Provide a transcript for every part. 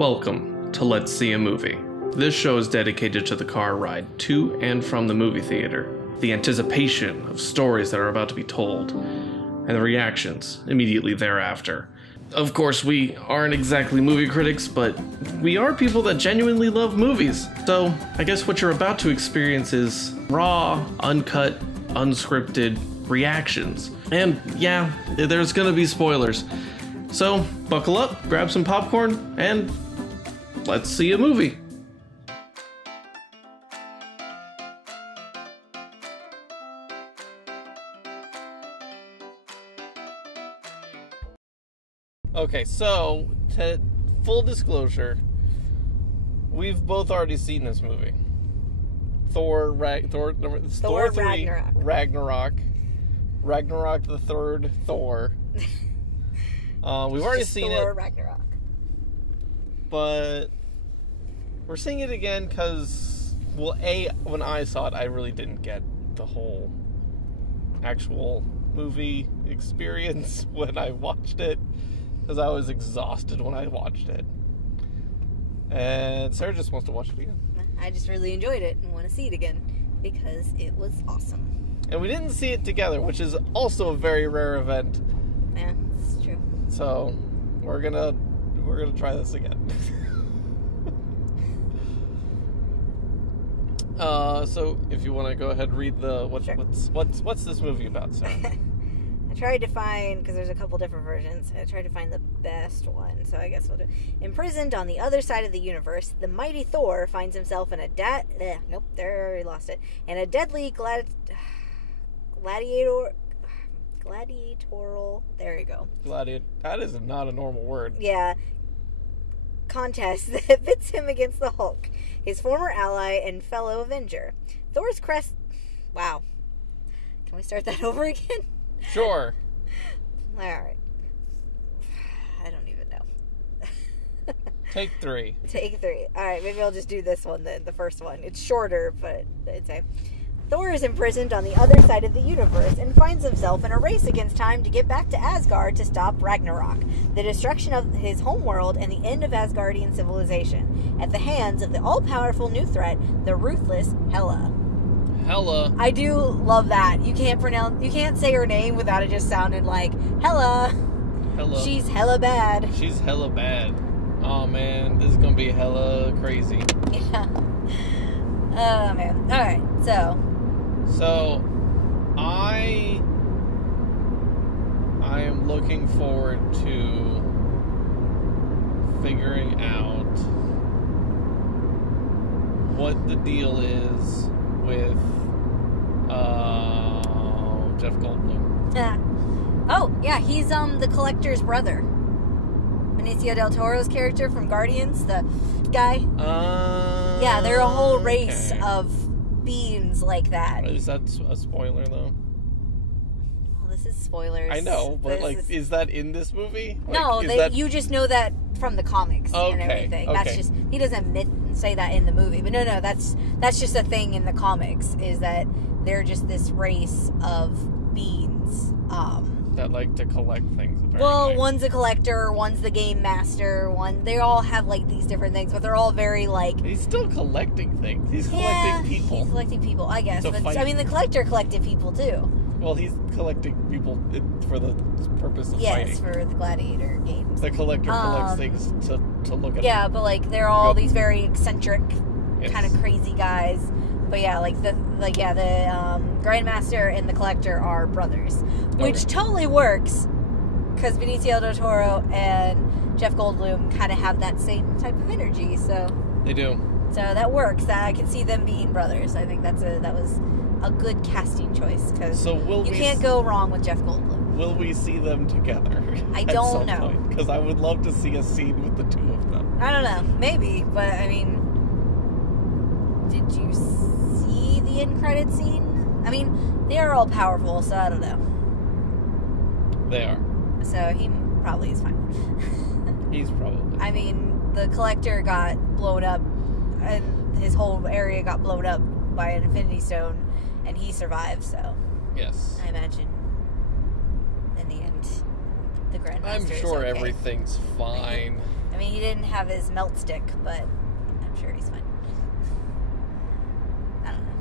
Welcome to Let's See a Movie. This show is dedicated to the car ride to and from the movie theater, the anticipation of stories that are about to be told, and the reactions immediately thereafter. Of course, we aren't exactly movie critics, but we are people that genuinely love movies. So I guess what you're about to experience is raw, uncut, unscripted reactions. And yeah, there's gonna be spoilers. So buckle up, grab some popcorn, and let's see a movie. Okay, so full disclosure, we've both already seen this movie. Thor 3, Ragnarok. Ragnarok the third Thor. We've already seen it. Ragnarok. But we're seeing it again because, well, when I saw it, I really didn't get the whole actual movie experience when I watched it, because I was exhausted when I watched it. And Sarah just wants to watch it again. I just really enjoyed it and want to see it again because it was awesome. And we didn't see it together, which is also a very rare event. Yeah, it's true. So we're gonna try this again. So if you want to go ahead and read what's this movie about, Sarah? I tried to find, because there's a couple different versions, I tried to find the best one, so I guess we'll do. Imprisoned on the other side of the universe, the mighty Thor finds himself in a deadly gladiatorial, there you go. That is not a normal word. Yeah. Contest that pits him against the Hulk, his former ally and fellow Avenger. Thor's crest... Wow. Can we start that over again? Sure. Alright. I don't even know. Take 3. Alright, maybe I'll just do this one then, the first one. It's shorter, but it's a... Thor is imprisoned on the other side of the universe and finds himself in a race against time to get back to Asgard to stop Ragnarok, the destruction of his homeworld and the end of Asgardian civilization, at the hands of the all-powerful new threat, the ruthless Hela. Hela. I do love that. You can't say her name without it just sounding like Hela. Hela. She's hella bad. She's hella bad. Oh man, this is gonna be hella crazy. Yeah. Oh man. Alright, So I am looking forward to figuring out what the deal is with Jeff Goldblum. Oh, yeah, he's the Collector's brother. Benicio del Toro's character from Guardians, the guy. Yeah, they're a whole race of beings like that. Is that a spoiler, though? Well, this is spoilers. I know, but, is that in this movie? No, you just know that from the comics and everything. Okay. That's just... He doesn't say that in the movie. But no, that's just a thing in the comics, is that they're just this race of beings. That like to collect things, apparently. Well, one's a collector, one's the game master, they all have, these different things, but they're all very, He's still collecting things. He's collecting people. He's collecting people, I guess. But, fight. I mean, the collector collected people, too. Well, he's collecting people for the purpose of fighting. Yes, for the gladiator games. The collector collects things to look at. Yeah, but, they're all these very eccentric, kind of crazy guys. But yeah, the Grandmaster and the Collector are brothers, which totally works because Benicio del Toro and Jeff Goldblum kind of have that same type of energy. So they do. So that works. I can see them being brothers. I think that was a good casting choice because you can't go wrong with Jeff Goldblum. Will we see them together? I don't know, because I would love to see a scene with the two of them. I don't know, maybe, but I mean, did you see the end credit scene? I mean, they are all powerful, so I don't know. They are. So he probably is fine. He's probably. I mean, the Collector got blown up, and his whole area got blown up by an Infinity Stone, and he survived, so... Yes. I imagine, in the end, the Grandmaster I'm sure everything's fine. I mean, he didn't have his melt stick, but I'm sure he's fine. I don't know.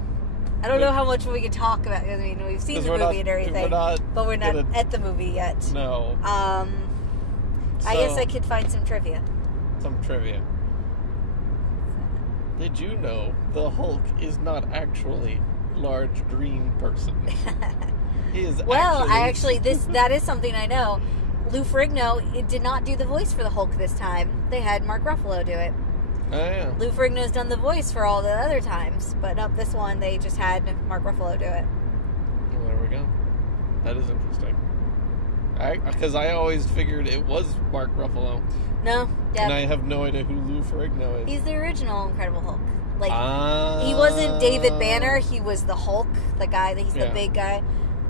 I don't know how much we could talk about. I mean, we've seen the movie and everything, but we're not at the movie yet. No. I guess I could find some trivia. Did you know the Hulk is not actually a large green person? He is that is something I know. Lou Ferrigno did not do the voice for the Hulk this time. They had Mark Ruffalo do it. Oh, yeah. Lou Ferrigno's done the voice for all the other times, but not this one. They just had Mark Ruffalo do it. Well, there we go. That is interesting. Because I always figured it was Mark Ruffalo. No, yeah. And I have no idea who Lou Ferrigno is. He's the original Incredible Hulk. Like, he wasn't David Banner. He was the Hulk, the guy. He's the big guy.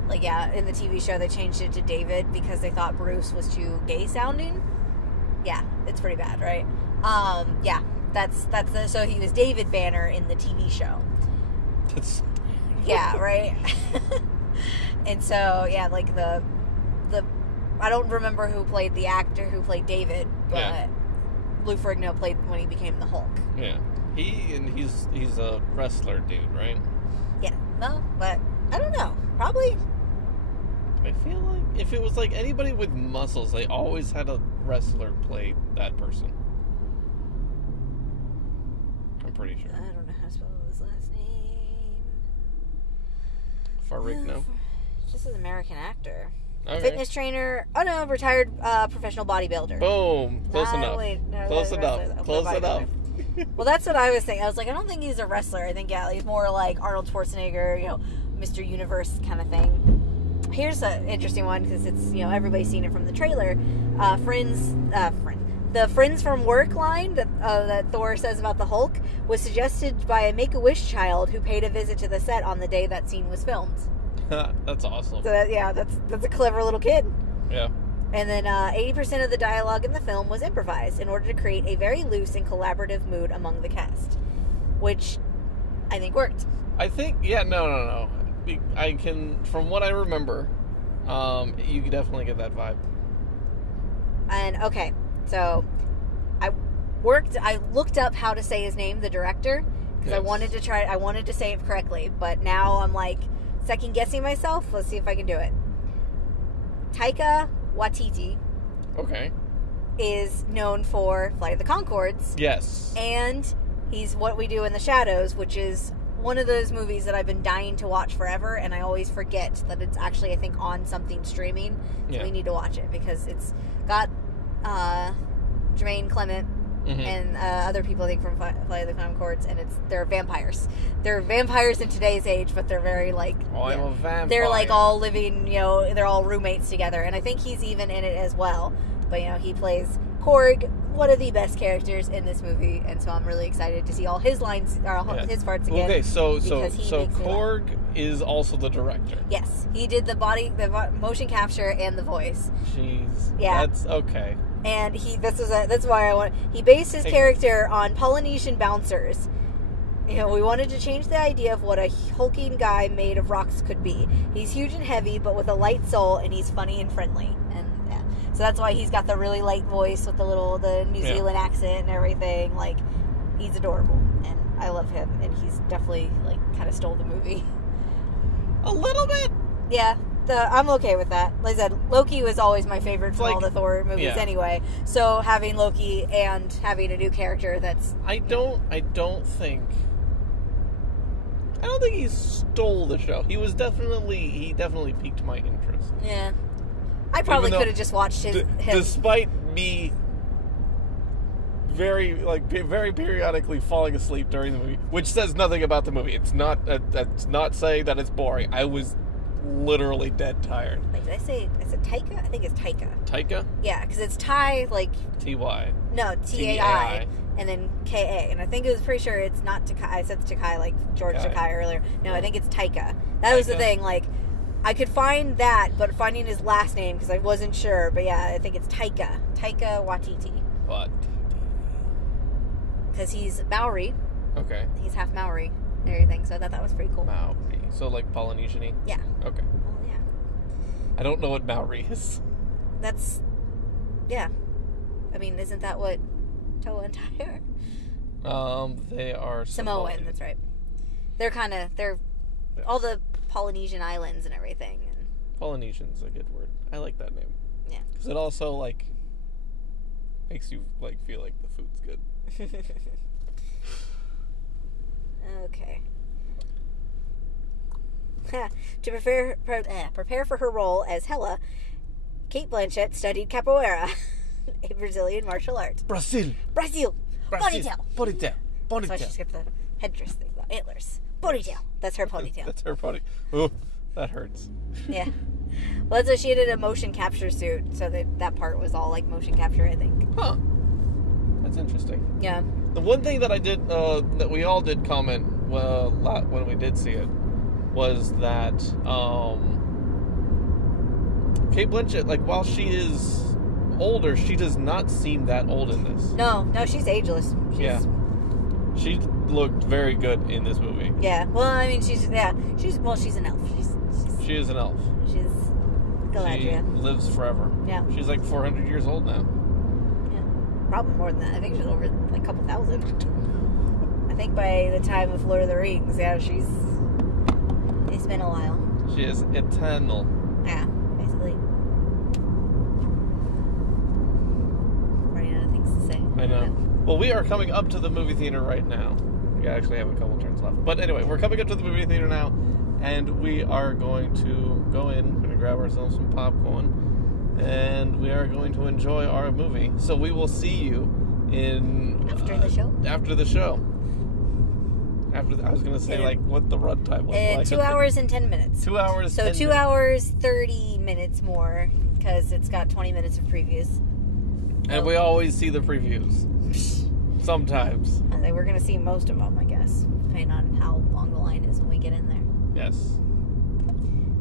Like, yeah, in the TV show, they changed it to David because they thought Bruce was too gay sounding. Yeah, it's pretty bad, right? Yeah, so he was David Banner in the TV show. Yeah, right. And so, yeah, like the I don't remember who played the actor who played David, but Lou Ferrigno played when he became the Hulk. Yeah, he's a wrestler dude, right? Yeah, no, but I don't know. Probably. I feel like if it was like anybody with muscles, they always had a wrestler play that person. I'm pretty sure. I don't know how to spell his last name. Ferrigno? Just an American actor. Okay. Fitness trainer. Oh no, retired professional bodybuilder. Boom. Close enough. Close enough. Well, that's what I was thinking. I was like, I don't think he's a wrestler. I think, he's more like Arnold Schwarzenegger, Mr. Universe kind of thing. Here's an interesting one because it's, everybody's seen it from the trailer. The Friends from Work line that Thor says about the Hulk was suggested by a Make-A-Wish child who paid a visit to the set on the day that scene was filmed. That's awesome. So that's a clever little kid. Yeah. And then 80% of the dialogue in the film was improvised in order to create a very loose and collaborative mood among the cast, which I think worked. I think, no. I can, from what I remember, you can definitely get that vibe. And, okay, so I looked up how to say his name, the director, because I wanted to say it correctly, but now I'm like second guessing myself. Let's see if I can do it. Taika Waititi. Okay. Is known for Flight of the Conchords. Yes. And he's What We Do in the Shadows, which is one of those movies that I've been dying to watch forever, and I always forget that it's actually, I think, on something streaming. So we need to watch it because it's got Jermaine Clement and other people, I think, from Flight of the Conchords, and they're vampires. They're vampires in today's age, but they're very like I'm a vampire. They're like all living, they're all roommates together, and I think he's even in it as well. But he plays Korg, one of the best characters in this movie, and so I'm really excited to see all his lines, or his parts again. Okay, so Korg is also the director. Yes, he did the motion capture and the voice. Jeez, yeah, that's okay. And that's why he based his character on Polynesian bouncers. We wanted to change the idea of what a hulking guy made of rocks could be. He's huge and heavy, but with a light soul, and he's funny and friendly. So that's why he's got the really light voice with the New Zealand accent and everything. Like, he's adorable, and I love him, and he's definitely, kind of stole the movie. A little bit? Yeah, I'm okay with that. Like I said, Loki was always my favorite from all the Thor movies anyway. So having Loki and having a new character that's... I don't think he stole the show. He definitely piqued my interest. Yeah. I probably could have just watched him. Despite me very periodically falling asleep during the movie, which says nothing about the movie. It's not saying that it's boring. I was literally dead tired. Wait, did I say Taika? I think it's Taika. Taika? Yeah, because it's Ty, T-Y. No, T-A-I. And then K-A. And I think it was pretty sure it's not Takai. I said Takai like George Takai earlier. No, I think it's Taika. That was the thing, I could find that, but finding his last name, because I wasn't sure. But yeah, I think it's Taika Waititi. Because he's Maori. Okay. He's half Maori and everything, so I thought that was pretty cool. Maori. So, Polynesian-y? Yeah. Okay. Well, yeah. I don't know what Maori is. Yeah. I mean, isn't that what Toa and Tyre? They are Samoan, that's right. They're yes. All the Polynesian islands and everything. And Polynesian's a good word. I like that name. Yeah. Because it also, like, makes you, like, feel like the food's good. Okay. To prepare for her role as Hela, Kate Blanchett studied capoeira, a Brazilian martial art. Brazil! Ponytail! Ponytail! That's why she's got the headdress thing, the antlers. Ponytail. That's her ponytail. That's her ponytail. Ooh, that hurts. Yeah. Well, that's what she did, a motion capture suit, so that part was all, like, motion capture, I think. Huh. That's interesting. Yeah. The one thing that I did, that we all did comment when we did see it, was that Kate Blanchett, like, while she is older, she does not seem that old in this. No, she's ageless. She looked very good in this movie. Yeah. Well, I mean, she's an elf. She is an elf. She's Galadriel. She lives forever. Yeah. She's like 400 years old now. Yeah. Probably more than that. I think she's over like a couple thousand. I think by the time of Lord of the Rings, it's been a while. She is eternal. Yeah, basically. Running out of things to say. I know. Well, we are coming up to the movie theater right now. We actually have a couple turns left. But anyway, we're coming up to the movie theater now, and we are going to go in, we're going to grab ourselves some popcorn, and we are going to enjoy our movie. So we will see you after the show? After the show. I was going to say, like, what the runtime was like. 2 hours and 10 minutes. 2 hours, So 2 hours, 30 minutes more, because it's got 20 minutes of previews. And we always see the previews. Sometimes. I think we're going to see most of them, I guess, depending on how long the line is when we get in there. Yes.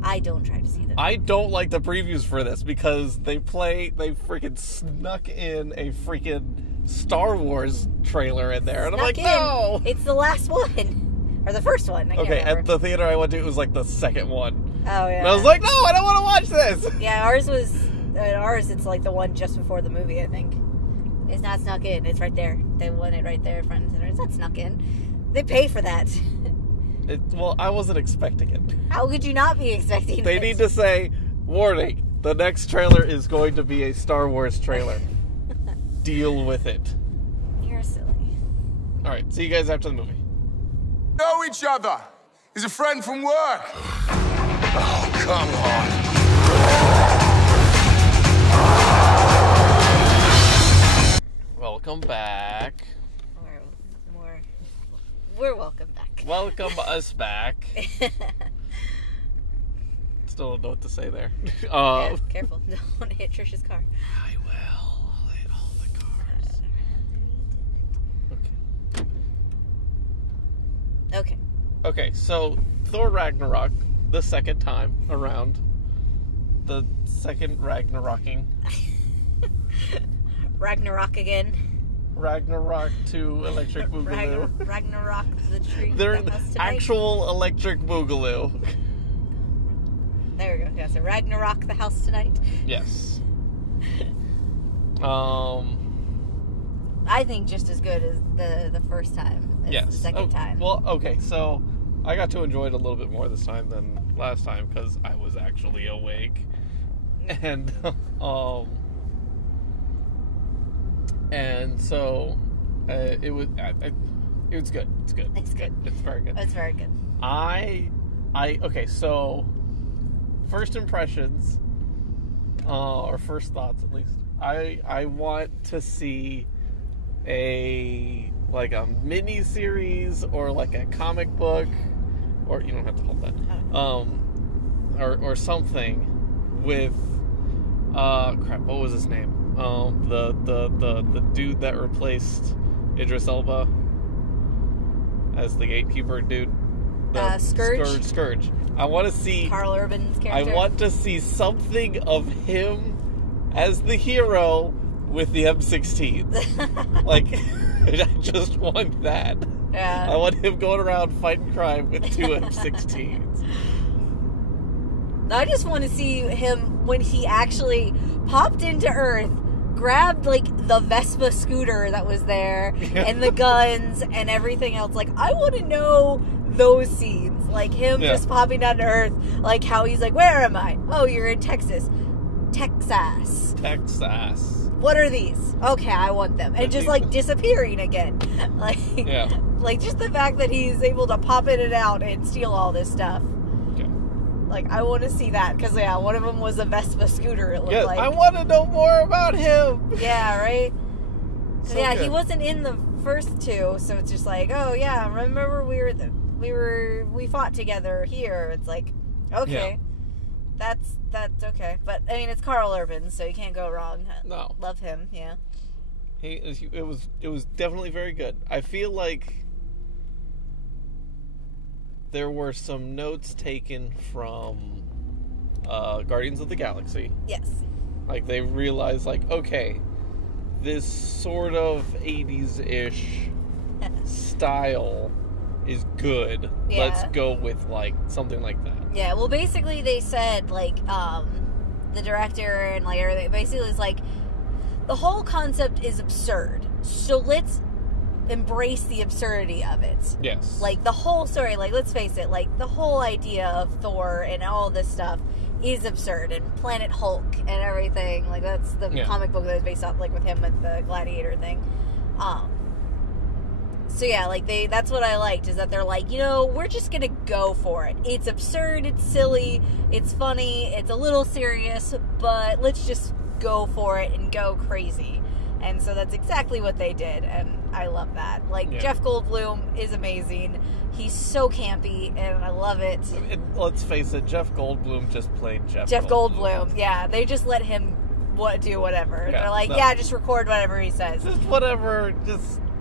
I don't try to see them. I don't like the previews for this because they freaking snuck in a freaking Star Wars trailer in there. And I'm like, no! It's the last one. Or the first one. I can't remember. At the theater I went to, it was like the second one. Oh, yeah. And I was like, no, I don't want to watch this! Yeah, it's like the one just before the movie, I think. It's not snuck in. It's right there. They want it right there, front and center. It's not snuck in. They pay for that. Well, I wasn't expecting it. How could you not be expecting it? They need to say, warning, the next trailer is going to be a Star Wars trailer. Deal with it. You're silly. Alright, see you guys after the movie. Know each other. He's a friend from work. Oh, come on. Welcome back. We're welcome back. Welcome us back. Still don't know what to say there. Yeah, careful. Don't hit Trish's car. I will. I'll hit all the cars. Okay. Okay, so Thor Ragnarok, the second time around. The second Ragnaroking. Ragnarok again. Ragnarok to Electric Boogaloo. Ragnarok the tree. They're an actual Electric Boogaloo. There we go. Yeah, so Ragnarok the house tonight. Yes. I think just as good as the first time. As the second time. Well, okay, so I got to enjoy it a little bit more this time than last time because I was actually awake. And and so it was good. It's good. It's good. It's very good. It's very good. Okay, so first impressions, or first thoughts at least. I want to see a mini series or like a comic book, or you don't have to hold that. Or something with what was his name? The dude that replaced Idris Elba as the gatekeeper dude. Scourge. Scourge. I want to see Carl Urban's character. I want to see something of him as the hero with the M16s. Like, I just want that. Yeah. I want him going around fighting crime with two M16s. I just want to see him when he actually popped into Earth, grabbed, like, the Vespa scooter that was there, and the guns, and everything else. Like, I want to know those scenes. Like, him just popping down to Earth, like, how he's like, where am I? Oh, you're in Texas. Texas. What are these? Okay, I want them. And just, like, disappearing again. Like, like, just the fact that he's able to pop in and out and steal all this stuff. Like, I want to see that, because, one of them was a Vespa scooter, it looked like. I want to know more about him! Yeah, right? So good. He wasn't in the first two, so it's just like, oh, yeah, remember we fought together here. It's like, okay. That's okay. But, I mean, it's Carl Urban, so you can't go wrong. No. Love him, yeah. It was definitely very good. I feel like there were some notes taken from Guardians of the Galaxy. Yes. Like, they realized, like, okay, this sort of 80s-ish style is good. Yeah. Let's go with, like, something like that. Yeah, well, basically they said, like, the director and, like, everything, basically it's like, the whole concept is absurd. So let's embrace the absurdity of it. Yes. Like, the whole story, like, let's face it, like, the whole idea of Thor and all this stuff is absurd, and Planet Hulk and everything, like, that's the comic book that was based off, like, with him with the Gladiator thing. So yeah, like, that's what I liked, is that they're like, you know, we're just gonna go for it. It's absurd, it's silly, it's funny, it's a little serious, but let's just go for it and go crazy. And so that's exactly what they did, and I love that. Like, Jeff Goldblum is amazing. He's so campy, and I love it. Let's face it, Jeff Goldblum just played Jeff Goldblum. Yeah, they just let him do whatever. Yeah, they're like, just record whatever he says. Just whatever,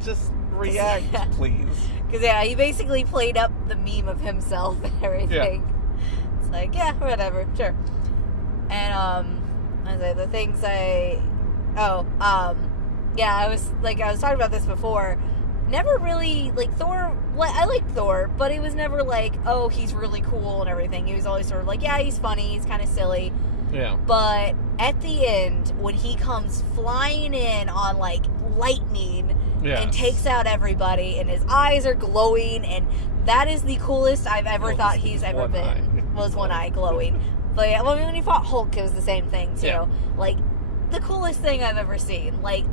just react, please. Because, he basically played up the meme of himself and everything. Yeah. It's like, whatever, sure. And, the things I was talking about this before. Never really, like, Thor, I liked Thor, but it was never like, oh, he's really cool and everything. He was always sort of like, he's funny, he's kind of silly. Yeah. But at the end, when he comes flying in on, like, lightning and takes out everybody, and his eyes are glowing, and that is the coolest I've ever thought he's ever been. Was one eye glowing. But, when he fought Hulk, it was the same thing, too. Yeah. Like, the coolest thing I've ever seen. Like,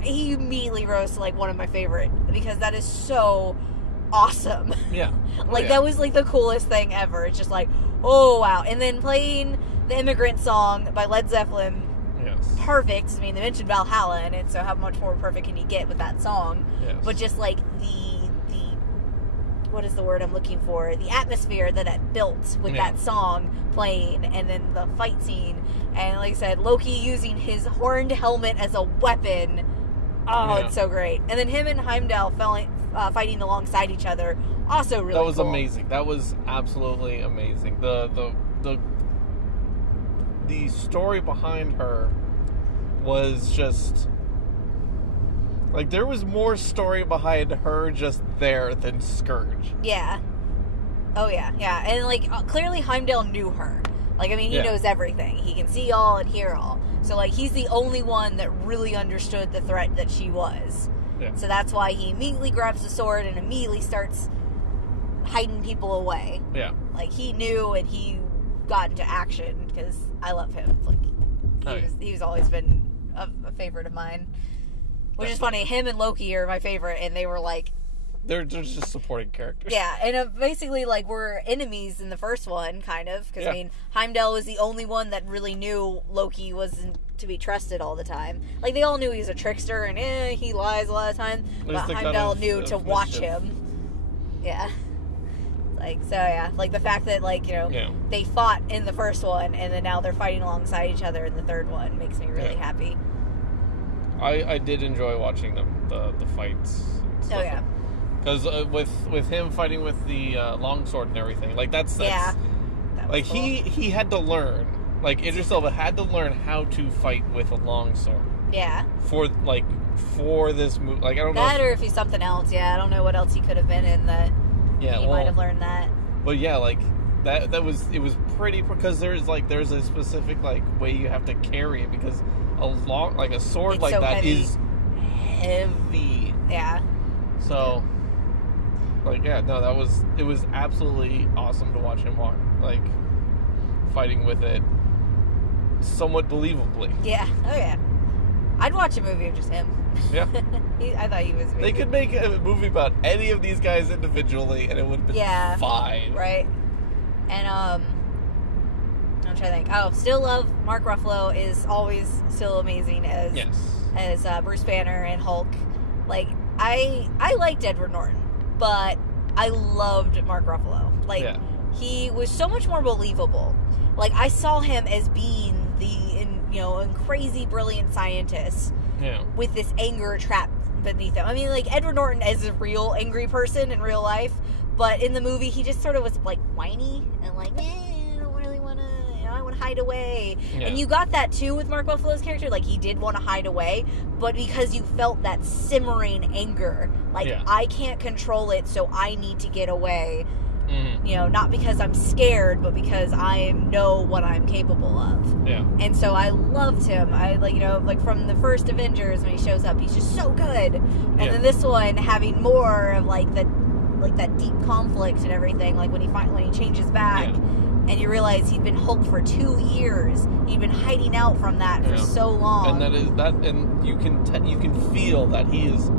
he immediately rose to, like, one of my favorite, because that is so awesome. Yeah. That was, like, the coolest thing ever. It's just like, oh, wow. And then playing the Immigrant Song by Led Zeppelin. Yes. Perfect. I mean, they mentioned Valhalla in it, so how much more perfect can you get with that song? Yes. But just, like, the what is the word I'm looking for? The atmosphere that it built with that song playing, and then the fight scene, and like I said, Loki using his horned helmet as a weapon. Oh, it's so great. And then him and Heimdall fighting alongside each other, also really cool. That was amazing. That was absolutely amazing. The story behind her was just... Like, there was more story behind her just there than Scourge. Yeah. Oh, yeah. And, like, clearly Heimdall knew her. Like, I mean, he knows everything. He can see all and hear all. So, like, he's the only one that really understood the threat that she was. Yeah. So that's why he immediately grabs the sword and immediately starts hiding people away. Yeah. Like, he knew, and he got into action, because I love him. Like, he's always been a favorite of mine. Which is funny. Him and Loki are my favorite, and they were like... They're just supporting characters. Yeah, and basically, like, we're enemies in the first one, kind of. Because, I mean, Heimdall was the only one that really knew Loki wasn't to be trusted all the time. Like, they all knew he was a trickster, and he lies a lot of times. But Heimdall knew to watch him. Yeah. Like, so, yeah. Like, the fact that, like, they fought in the first one, and then now they're fighting alongside each other in the third one makes me really happy. I did enjoy watching the fights. Oh, yeah. Because with him fighting with the longsword and everything, like, that's that like, cool. he had to learn. Like, Idris Elba had to learn how to fight with a longsword. Yeah. For this movie. Like, I don't know. That or if he's something else, I don't know what else he could have been in that he might have learned that. But, like, it was pretty, because there's a specific, like, way you have to carry it, because a sword It's like so that heavy. is heavy. Yeah. So, like, yeah, no, it was absolutely awesome to watch him fighting with it somewhat believably. Yeah. Oh, yeah. I'd watch a movie of just him. Yeah. I thought he was amazing. They could make a movie about any of these guys individually, and it would have been fine. Right. And, I'm trying to think. Oh, still love Mark Ruffalo is always still amazing as Bruce Banner and Hulk. Like, I liked Edward Norton, but I loved Mark Ruffalo. Like, he was so much more believable. Like, I saw him as being a crazy brilliant scientist with this anger trapped beneath him. I mean, like, Edward Norton is a real angry person in real life, but in the movie, he just sort of was, like, whiny and like, I don't really want to, I want to hide away. Yeah. And you got that, too, with Mark Ruffalo's character. Like, he did want to hide away, but because you felt that simmering anger. Like, I can't control it, so I need to get away. Mm-hmm. Not because I'm scared, but because I know what I'm capable of. Yeah. And so I loved him. I like from the first Avengers when he shows up, he's just so good. And then this one having more of that deep conflict and everything. Like when he changes back, and you realize he'd been Hulk for 2 years. He'd been hiding out from that for so long. And you can feel that he is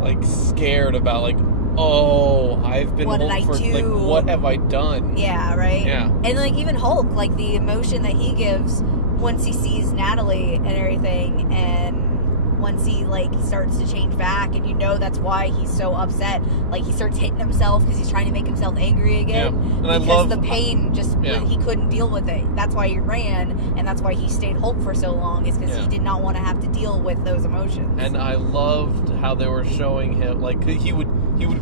like scared about like. Oh, I've been Hulk for, like, what have I done? Yeah, right? Yeah. And, like, even Hulk, like, the emotion that he gives once he sees Natalie and everything, and once he, like, starts to change back, and that's why he's so upset. Like, he starts hitting himself because he's trying to make himself angry again. Yeah. And because the pain he couldn't deal with it. That's why he ran, and that's why he stayed Hulk for so long, is because he did not want to have to deal with those emotions. And I loved how they were showing him, like, he would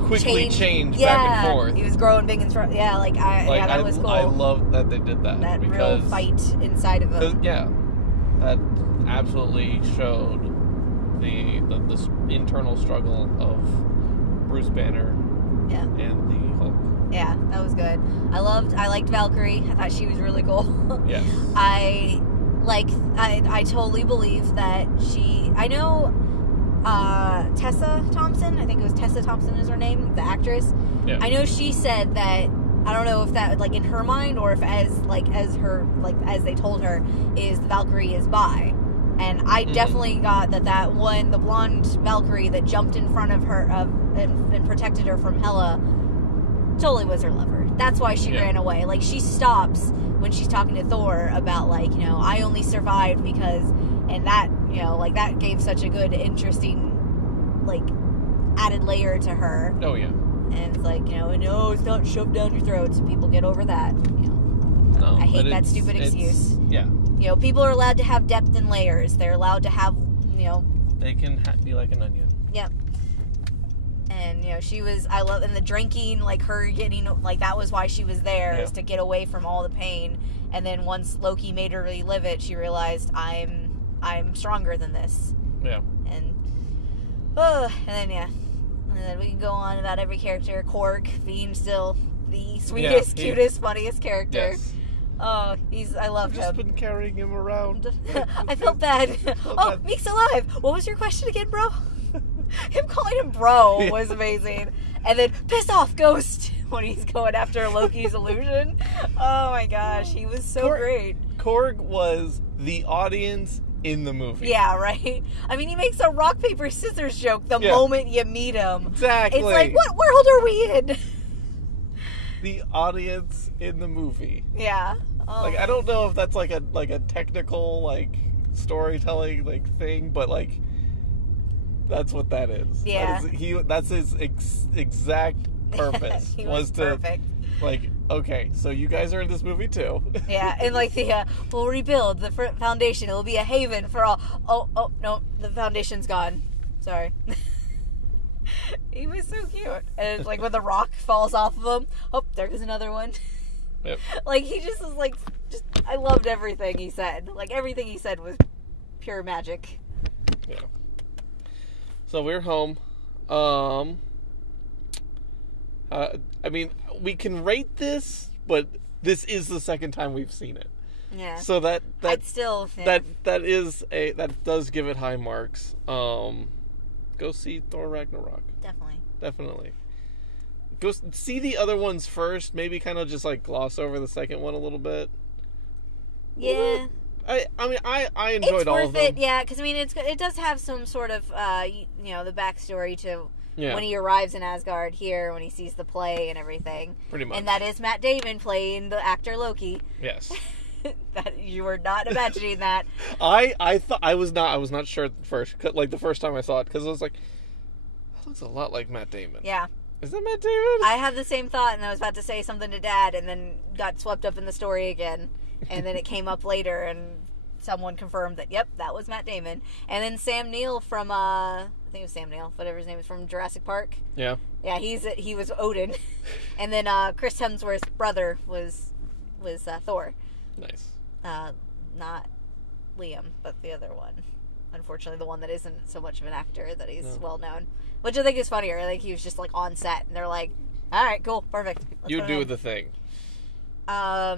quickly change back and forth. He was growing big and strong. Yeah, that was cool. I loved that they did that. That real fight inside of him. Yeah, that absolutely showed the internal struggle of Bruce Banner and the Hulk. Yeah, that was good. I liked Valkyrie. I thought she was really cool. Yes. I totally believe that I know Tessa Thompson, I think it was Tessa Thompson is her name, the actress. Yeah. I know she said that, I don't know if that, like, in her mind, or if as they told her, is the Valkyrie is bi. And I definitely got that one, the blonde Valkyrie that jumped in front of her, and protected her from Hela, totally was her lover. That's why she ran away. Like, she stops when she's talking to Thor about, like, I only survived because, and that, that gave such a good, interesting, like, added layer to her. Oh, yeah. And it's like, no, it's not shoved down your throat, so people get over that. No, I hate that stupid excuse. Yeah. People are allowed to have depth and layers. They're allowed to have, They can be like an onion. Yep. And, she was, and the drinking, like, her getting, like, that was why she was there, is to get away from all the pain. And then once Loki made her relive it, she realized, I'm stronger than this. Yeah. And then we can go on about every character. Korg being still the sweetest, cutest, funniest character. Yes. Oh, I love him. I've just been carrying him around. I felt bad. Meek's alive. What was your question again, bro? Him calling him bro was amazing. And then piss off Ghost when he's going after Loki's illusion. Oh my gosh, he was so great. Korg was the audience in the movie. Yeah, right? I mean, he makes a rock, paper, scissors joke the moment you meet him. Exactly. It's like, what world are we in? The audience in the movie. Yeah. Like, I don't know if that's like a technical, like, storytelling, like, thing, but, like, that's what that is. Yeah. That's his exact purpose. was perfect. Like, okay, so you guys are in this movie too. Yeah, and like we'll rebuild the foundation. It'll be a haven for all. Oh, no, the foundation's gone. Sorry. He was so cute. And it's like when the rock falls off of him, there goes another one. Yep. Like, he just was like, I loved everything he said. Like, everything he said was pure magic. Yeah. So we're home. I mean, we can rate this, but this is the second time we've seen it. Yeah. So that I'd still... Yeah. that does give it high marks. Go see Thor Ragnarok. Definitely. Go see the other ones first. Maybe kind of just like gloss over the second one a little bit. Yeah. I mean, I enjoyed all of them. It's worth it, yeah, because, I mean, it does have some sort of, the backstory to when he arrives in Asgard here, when he sees the play and everything. Pretty much. And that is Matt Damon playing the actor Loki. Yes. That you were not imagining that. I thought I was not sure at first, like the first time I saw it, because I was like, that looks a lot like Matt Damon. Yeah. Is that Matt Damon? I had the same thought, and I was about to say something to Dad, and then got swept up in the story again. And then it came up later, and someone confirmed that, yep, that was Matt Damon. And then Sam Neill from, I think it was Sam Neill, whatever his name is, from Jurassic Park. Yeah. Yeah, he was Odin. And then Chris Hemsworth's brother was Thor. Nice. Not Liam, but the other one. Unfortunately, the one that isn't so much of an actor that he's well known. Which I think is funnier. I think he was just like on set, and they're like, all right, cool, perfect. You do the thing. I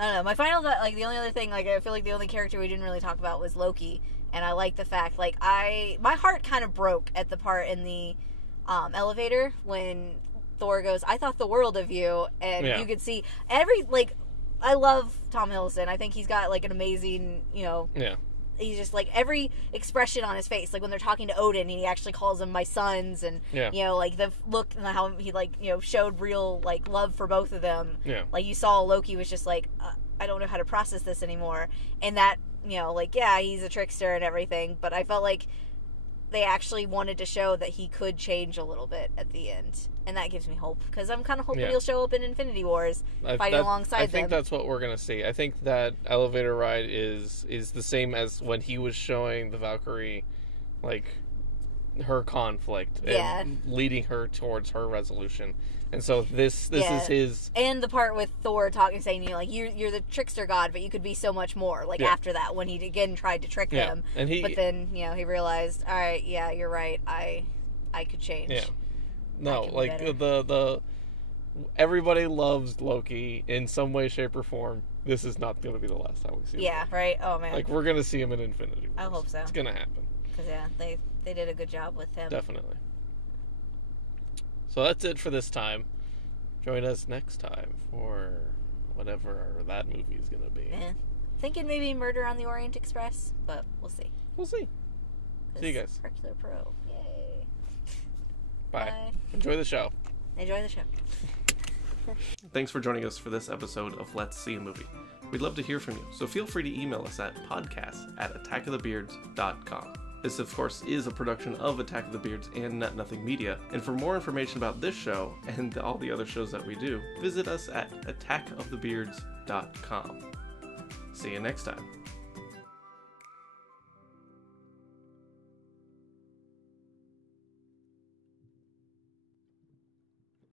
don't know. My final thought, like, the only other thing, like, I feel like the only character we didn't really talk about was Loki. And I like the fact, like, my heart kind of broke at the part in the elevator when Thor goes, I thought the world of you. And you could see I love Tom Hiddleston. I think he's got, like, an amazing, he's just, like, every expression on his face. Like, when they're talking to Odin, he actually calls them my sons. And, like, the look and how he, like, showed real, like, love for both of them. Yeah. Like, you saw Loki was just like, I don't know how to process this anymore. And that, like, yeah, he's a trickster and everything. But I felt like they actually wanted to show that he could change a little bit at the end. And that gives me hope. Because I'm kind of hoping he'll show up in Infinity Wars, fighting alongside them. I think that's what we're going to see. I think that elevator ride is the same as when he was showing the Valkyrie, like, her conflict. And leading her towards her resolution. And so this is his... And the part with Thor saying, you're the trickster god, but you could be so much more. Like, after that, when he again tried to trick them. And but then, he realized, all right, yeah, you're right. I could change. Yeah. No, like, the everybody loves Loki in some way, shape, or form. This is not going to be the last time we see him. Yeah, right? Oh, man. Like, we're going to see him in Infinity Wars. I hope so. It's going to happen. Because, they did a good job with him. Definitely. So that's it for this time. Join us next time for whatever that movie is going to be. Yeah. Thinking maybe Murder on the Orient Express, but we'll see. We'll see. See you guys. Hercule Pro. Yay. Bye. Enjoy the show. Thanks for joining us for this episode of Let's See a Movie. We'd love to hear from you, so feel free to email us at podcast@attackofthebeards.com. This, of course, is a production of Attack of the Beards and Nut Nothing Media, and for more information about this show and all the other shows that we do, visit us at attackofthebeards.com. See you next time.